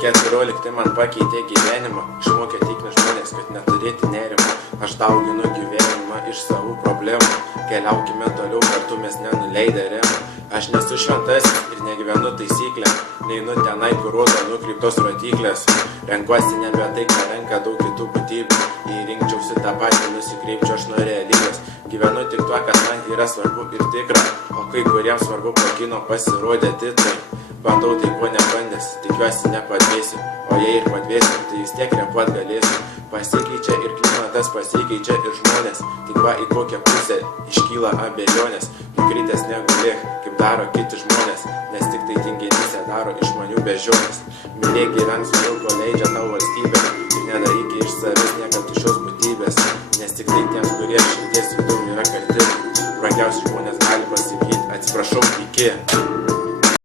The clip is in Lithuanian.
14 man pakeitė gyvenimą, išmokė tikni žmonės, kad neturėti nerimo. Aš dauginu gyvenimą iš savų problemų, keliaukime toliau, kartu mes nenuleidę remą. Aš nesu šventasis ir negyvenu taisyklę, neinu tenai, kur rodo nukreiptos rodyklės. Renkuosi nebe tai, ką renka daug kitų būtybių, jei rinkčiausi tą patį, nusikreipčiau aš nuo realybės. Gyvenu tik tuo, kas man yra svarbu ir tikra, o kai kuriems svarbu po kino pasirodė titrai. Bandau tai, ko nebandęs, tikiuosi nepadvėsiu, o jei ir padvėsiu, tai vis tiek repuot galėsiu. Pasikeičia ir klimatas, pasikeičia ir žmonės, tik va į kokią pusę iškyla abejonės. Nukritęs negulėk, kaip daro kiti žmonės, nes tik tai tinginysė daro iš žmonių bežionės. Mylėk, gyvenk svariau, ko leidžia tau valstybė, ir nedaryk iš savęs niekad tuščios būtybės, nes tik tai tiems, kurie širdies vidum yra kalti. Brangiausi žmonės gali pasakyti, atsiprašau, iki.